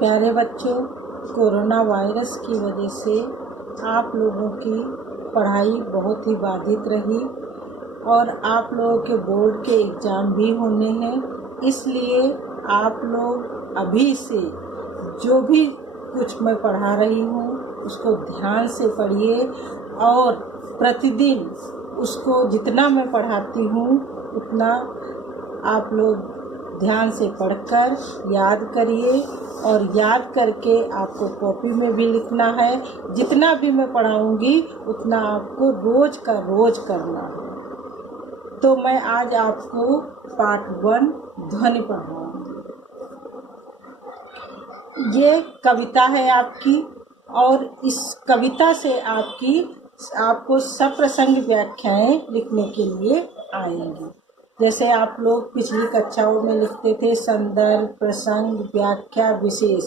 प्यारे बच्चों, corona virus की वजह से आप लोगों की पढ़ाई बहुत ही बाधित रही और आप लोगों के बोर्ड के एग्ज़ाम भी होने हैं। इसलिए आप लोग अभी से जो भी कुछ मैं पढ़ा रही हूँ उसको ध्यान से पढ़िए और प्रतिदिन उसको जितना मैं पढ़ाती हूँ उतना आप लोग ध्यान से पढ़कर याद करिए और याद करके आपको कॉपी में भी लिखना है। जितना भी मैं पढ़ाऊँगी उतना आपको रोज़ का रोज़ करना है। तो मैं आज आपको पार्ट 1 ध्वनि पढ़ाऊँगी। ये कविता है आपकी और इस कविता से आपको सप्रसंग व्याख्याएं लिखने के लिए आएंगी। जैसे आप लोग पिछली कक्षाओं में लिखते थे संदर्भ, प्रसंग, व्याख्या, विशेष,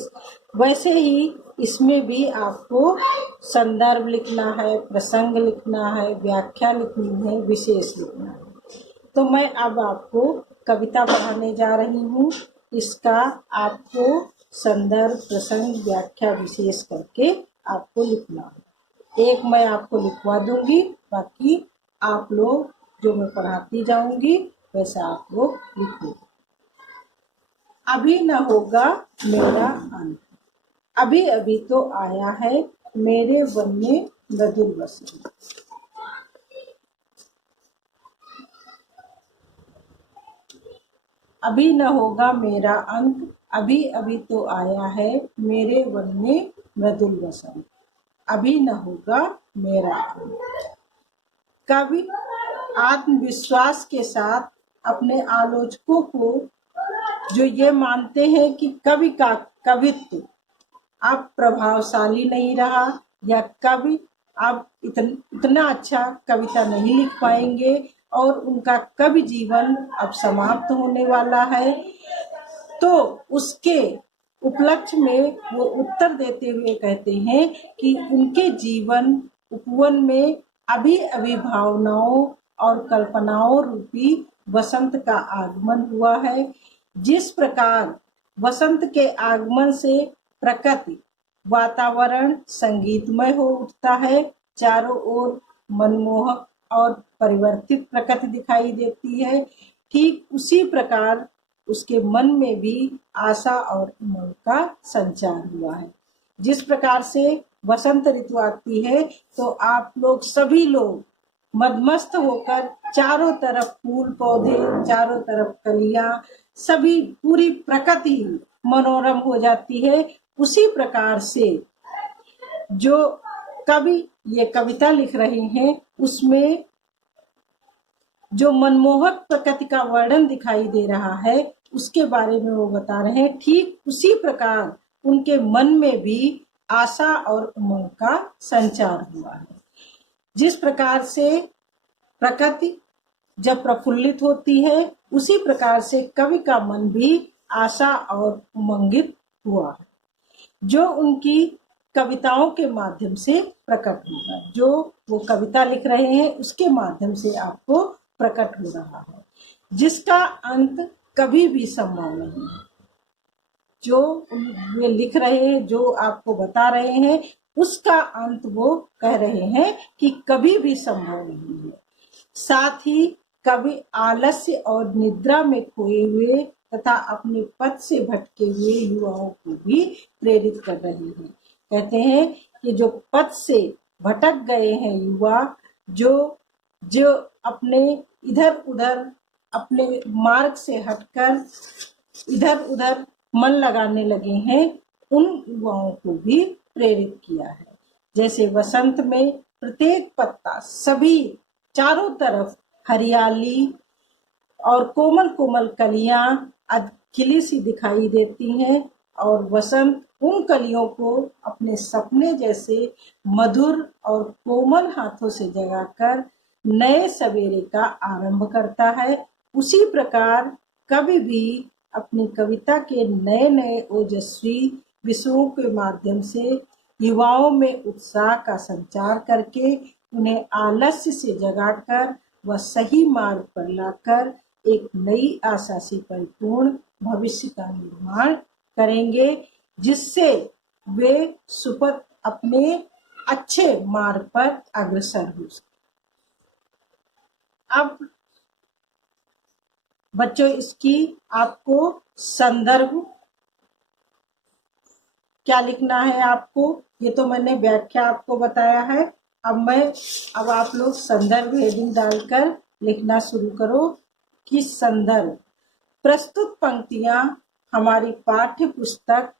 वैसे ही इसमें भी आपको संदर्भ लिखना है, प्रसंग लिखना है, व्याख्या लिखनी है, विशेष लिखना है। तो मैं अब आपको कविता पढ़ाने जा रही हूँ। इसका आपको संदर्भ, प्रसंग, व्याख्या, विशेष करके आपको लिखना है। एक मैं आपको लिखवा दूंगी, बाकी आप लोग जो मैं पढ़ाती जाऊंगी वैसा आप लोग लिखो। अभी न होगा मेरा अंत, अभी अभी तो आया है मेरे वन में मृदुल वसंत। अभी न होगा मेरा अंत, अभी अभी तो आया है मेरे वन में मृदुल वसंत। अभी न होगा मेरा अंत। कवि आत्मविश्वास के साथ अपने आलोचकों को जो ये मानते हैं कि कवि का कवित्व अब प्रभावशाली नहीं रहा या कवि अब इतना अच्छा कविता नहीं लिख पाएंगे और उनका कवि जीवन अब समाप्त होने वाला है, तो उसके उपलक्ष्य में वो उत्तर देते हुए कहते हैं कि उनके जीवन उपवन में अभी अभी भावनाओं और कल्पनाओं रूपी वसंत का आगमन हुआ है। जिस प्रकार वसंत के आगमन से प्रकृति वातावरण संगीतमय हो उठता है, चारों ओर मनमोहक और परिवर्तित प्रकृति दिखाई देती है, ठीक उसी प्रकार उसके मन में भी आशा और उमंग का संचार हुआ है। जिस प्रकार से वसंत ऋतु आती है तो आप लोग सभी लोग मदमस्त होकर चारों तरफ फूल पौधे, चारों तरफ कलियां, सभी पूरी प्रकृति मनोरम हो जाती है। उसी प्रकार से जो कवि ये कविता लिख रहे हैं उसमें जो मनमोहक प्रकृति का वर्णन दिखाई दे रहा है उसके बारे में वो बता रहे हैं। ठीक उसी प्रकार उनके मन में भी आशा और उमंग का संचार हुआ है। जिस प्रकार से प्रकृति जब प्रफुल्लित होती है उसी प्रकार से कवि का मन भी आशा और उमंगित हुआ है, जो उनकी कविताओं के माध्यम से प्रकट होगा। जो वो कविता लिख रहे हैं उसके माध्यम से आपको प्रकट हो रहा है, जिसका अंत कभी भी संभव नहीं है। जो वे लिख रहे हैं, जो आपको बता रहे हैं, उसका अंत वो कह रहे हैं कि कभी भी संभव नहीं है। साथ ही कवि आलस्य और निद्रा में खोए हुए तथा अपने पथ से भटके हुए युवाओं को भी प्रेरित कर रहे हैं। कहते हैं कि जो पथ से भटक गए हैं युवा, जो अपने इधर उधर अपने मार्ग से हटकर इधर उधर मन लगाने लगे हैं, उन युवाओं को भी प्रेरित किया है। जैसे वसंत में प्रत्येक पत्ता, सभी चारों तरफ हरियाली और कोमल कोमल कलियां खिली सी दिखाई देती हैं और वसंत उन कलियों को अपने सपने जैसे मधुर और कोमल हाथों से जगाकर नए सवेरे का आरंभ करता है। उसी प्रकार कवि भी अपनी कविता के नए नए ओजस्वी विषयों के माध्यम से युवाओं में उत्साह का संचार करके उन्हें आलस्य से जगाकर व सही मार्ग पर लाकर एक नई आशा से परिपूर्ण भविष्य का निर्माण करेंगे। जिससे वे सुपथ अपने अच्छे मार्ग पर अग्रसर हो सके। अब बच्चों इसकी आपको संदर्भ क्या लिखना है आपको, ये तो मैंने व्याख्या आपको बताया है। अब आप लोग संदर्भ हेडिंग डालकर लिखना शुरू करो कि संदर्भ प्रस्तुत पंक्तियां हमारी पाठ्य पुस्तक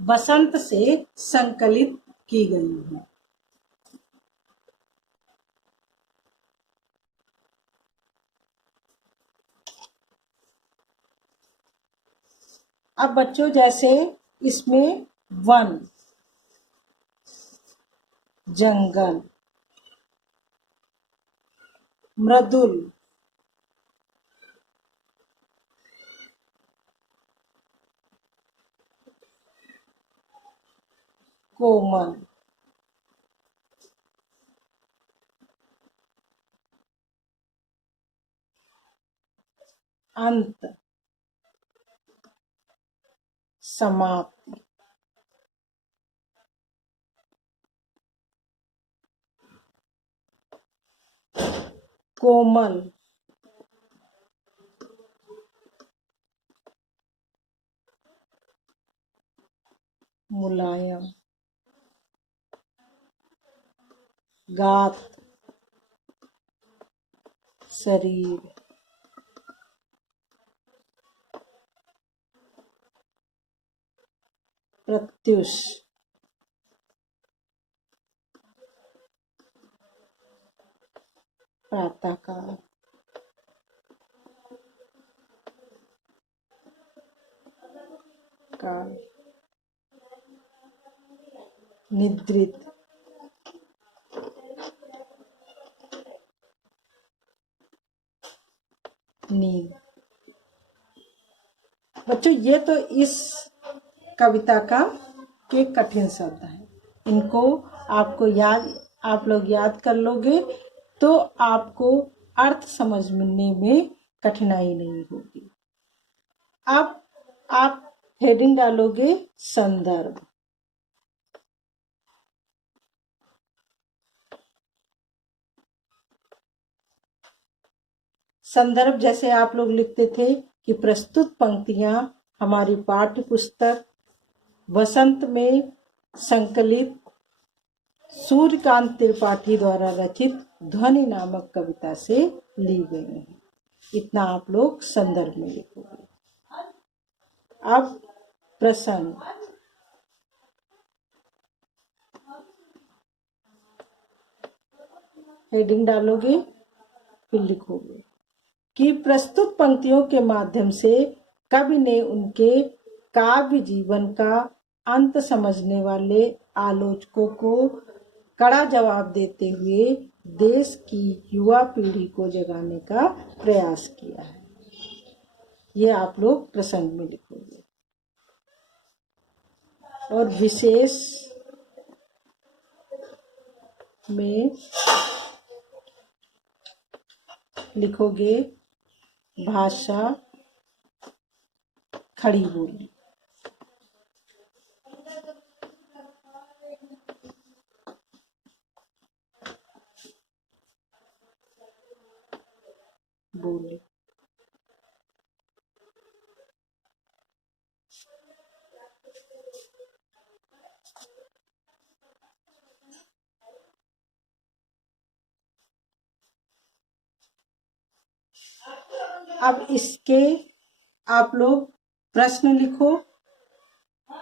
बसंत से संकलित की गई है। अब बच्चों जैसे इसमें वन, जंगल, मृदुल, कोमल, अंत, समाप्ति, कोमल, मुलायम, गात, शरीर, प्रत्युष, प्रातःकाल, काल, निद्रित, नींद। बच्चों ये तो इस कविता का के कठिन शब्द है, इनको आप लोग याद कर लोगे तो आपको अर्थ समझने में कठिनाई नहीं होगी। अब आप हेडिंग डालोगे संदर्भ। संदर्भ जैसे आप लोग लिखते थे कि प्रस्तुत पंक्तियां हमारी पाठ्य पुस्तक बसंत में संकलित सूर्यकांत त्रिपाठी द्वारा रचित ध्वनि नामक कविता से ली गई हैं। इतना आप लोग संदर्भ में लिखोगे। अब प्रसंग, हेडिंग डालोगे फिर लिखोगे कि प्रस्तुत पंक्तियों के माध्यम से कवि ने उनके काव्य जीवन का अंत समझने वाले आलोचकों को कड़ा जवाब देते हुए देश की युवा पीढ़ी को जगाने का प्रयास किया है। ये आप लोग प्रसंग में लिखोगे। और विशेष में लिखोगे भाषा, खड़ी बोली। बोली अब इसके आप लोग प्रश्न लिखो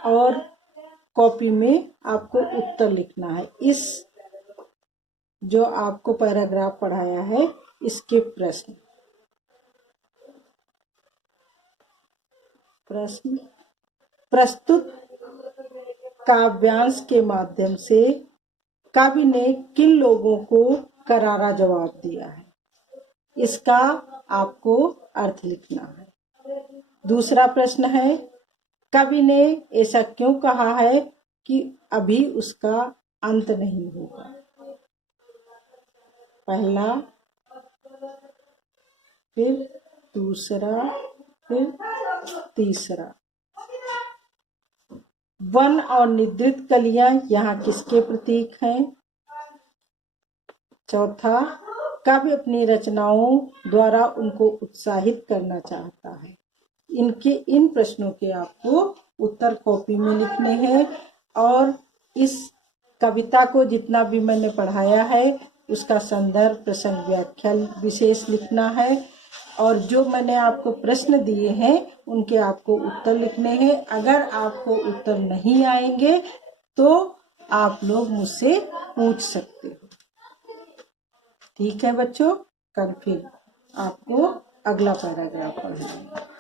और कॉपी में आपको उत्तर लिखना है। इस जो आपको पैराग्राफ पढ़ाया है इसके प्रश्न प्रस्तुत काव्यांश के माध्यम से कवि ने किन लोगों को करारा जवाब दिया है, इसका आपको अर्थ लिखना है। दूसरा प्रश्न है कवि ने ऐसा क्यों कहा है कि अभी उसका अंत नहीं होगा। पहला, फिर दूसरा, फिर तीसरा, वन और निद्रित कलियां यहाँ किसके प्रतीक हैं? चौथा, कवि अपनी रचनाओं द्वारा उनको उत्साहित करना चाहता है। इन प्रश्नों के आपको उत्तर कॉपी में लिखने हैं और इस कविता को जितना भी मैंने पढ़ाया है उसका संदर्भ, प्रसंग, व्याख्या विशेष लिखना है और जो मैंने आपको प्रश्न दिए हैं उनके आपको उत्तर लिखने हैं। अगर आपको उत्तर नहीं आएंगे तो आप लोग मुझसे पूछ सकते हो। ठीक है बच्चों, कल फिर आपको अगला पैराग्राफ पढ़ाएंगे।